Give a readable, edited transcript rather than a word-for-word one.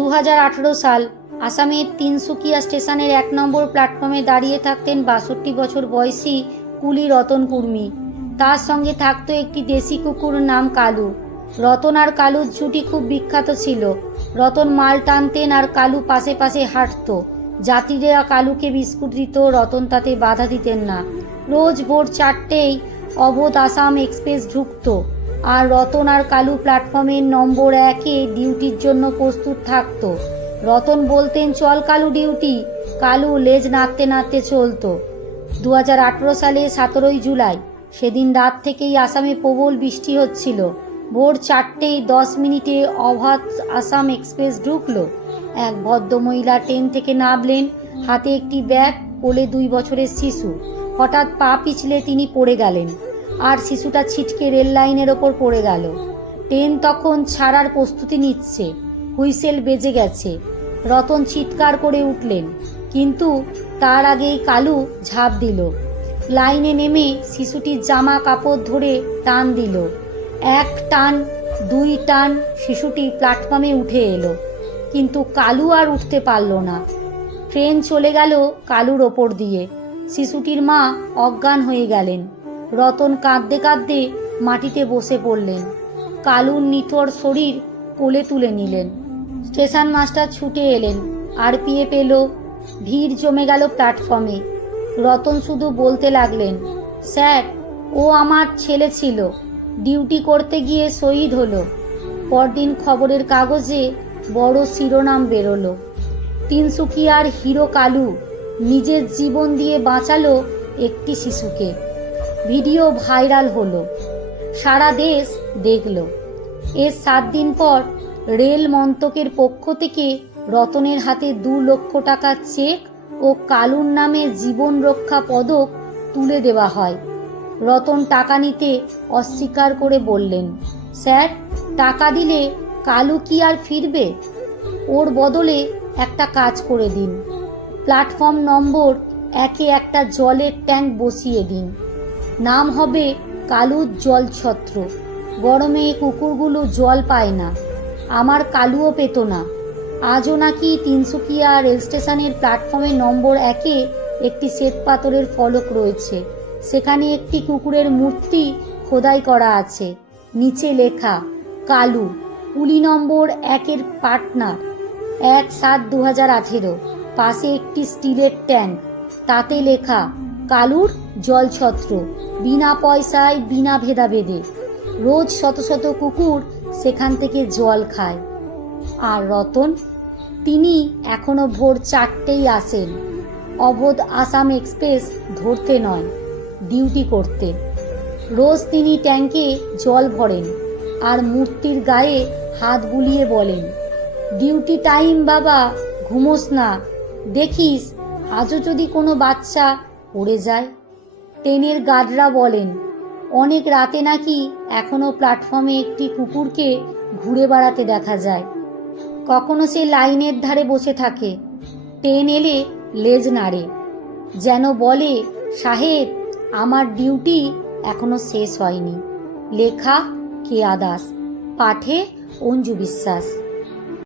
2018 সাল। আসামের তিনসুকিয়া স্টেশনের 1 নম্বর প্ল্যাটফর্মে দাঁড়িয়ে থাকতেন 62 বছর বয়সী কুলি রতন কুর্মী। তার সঙ্গে থাকতো একটি দেশি কুকুর নাম কালু। রতন আর কালুর জুটি খুব বিখ্যাত ছিল। রতন মাল টানতেন আর কালু পাশে পাশে হাঁটত। যাত্রীরা কালুকে বিস্কুট দিত, রতন তাতে বাধা দিতেন না। রোজ ভোর 4টেই অবোধ আসাম এক্সপ্রেস ঢুকত আর রতন আর কালু প্ল্যাটফর্মের নম্বর 1-এ ডিউটির জন্য প্রস্তুত থাকত। রতন বলতেন, চল কালু ডিউটি। কালু লেজ নাড়তে নাড়তে চলতো। 2018 সালে 17 জুলাই, সেদিন রাত থেকেই আসামে প্রবল বৃষ্টি হচ্ছিল। ভোর 4:10 অবাধ আসাম এক্সপ্রেস ঢুকলো। এক ভদ্রমহিলা ট্রেন থেকে নামলেন, হাতে একটি ব্যাগ, কোলে 2 বছরের শিশু। হঠাৎ পা পিছলে তিনি পড়ে গেলেন আর শিশুটা ছিটকে রেল লাইনের ওপর পড়ে গেল। ট্রেন তখন ছাড়ার প্রস্তুতি নিচ্ছে। হুইসেল বেজে গেছে। রতন চিৎকার করে উঠলেন, কিন্তু তার আগেই কালু ঝাঁপ দিল। লাইনে নেমে শিশুটির জামা কাপড় ধরে টান দিল। 1 টান, 2 টান, শিশুটি প্ল্যাটফর্মে উঠে এলো। কিন্তু কালু আর উঠতে পারল না। ট্রেন চলে গেল কালুর ওপর দিয়ে। শিশুটির মা অজ্ঞান হয়ে গেলেন। রতন কাঁদতে কাঁদতে মাটিতে বসে পড়লেন। কালুর নিথর শরীর কোলে তুলে নিলেন। স্টেশন মাস্টার ছুটে এলেন। আরপিএফ এলো। ভিড় জমে গেল প্ল্যাটফর্মে। রতন শুধু বলতে লাগলেন, স্যার, ও আমার ছেলে ছিল, ডিউটি করতে গিয়ে শহীদ হলো। পরদিন খবরের কাগজে বড় শিরোনাম বেরোলো, তিনসুকিয়ার হিরো কালু নিজের জীবন দিয়ে বাঁচালো একটি শিশুকে। ভিডিও ভাইরাল হলো, সারা দেশ দেখল। এর 7 দিন পর রেল মন্ত্রকের পক্ষ থেকে রতনের হাতে 2 লক্ষ টাকার চেক ও কালুর নামে জীবন রক্ষা পদক তুলে দেওয়া হয়। রতন টাকা নিতে অস্বীকার করে বললেন, স্যার, টাকা দিলে কালু কি আর ফিরবে? ওর বদলে একটা কাজ করে দিন। প্ল্যাটফর্ম নম্বর 1-এ একটা জলের ট্যাঙ্ক বসিয়ে দিন। নাম হবে কালুর জলছত্র। গরমে কুকুরগুলো জল পায় না, আমার কালুও পেত না। আজও নাকি তিনসুকিয়া রেল স্টেশনের প্ল্যাটফর্মে নম্বর 1-এ একটি শ্বেতপাথরের ফলক রয়েছে। সেখানে একটি কুকুরের মূর্তি খোদাই করা আছে। নিচে লেখা, কালু, কুলি নম্বর 1-এর পার্টনার, 1/7/2018। পাশে একটি স্টিলের ট্যাঙ্ক, তাতে লেখা, কালুর জলছত্র, বিনা পয়সায়, বিনা ভেদাভেদে। রোজ শত শত কুকুর সেখান থেকে জল খায়। আর রতন, তিনি এখনো ভোর 4টেই আসেন, অবোধ আসাম এক্সপ্রেস ধরতে নয়, ডিউটি করতে। রোজ তিনি ট্যাঙ্কে জল ভরেন আর মূর্তির গায়ে হাত বুলিয়ে বলেন, ডিউটি টাইম বাবা, ঘুমোস না, দেখিস আজও যদি কোনো বাচ্চা পড়ে যায়। ট্রেনের গার্ডরা বলেন, অনেক রাতে নাকি এখনো প্ল্যাটফর্মে একটি কুকুরকে ঘুরে বেড়াতে দেখা যায়। কখনো সে লাইনের ধারে বসে থাকে, ট্রেন এলে লেজ নাড়ে, যেন বলে, সাহেব, আমার ডিউটি এখনো শেষ হয়নি। লেখা কেয়া দাস, পাঠে অঞ্জু বিশ্বাস।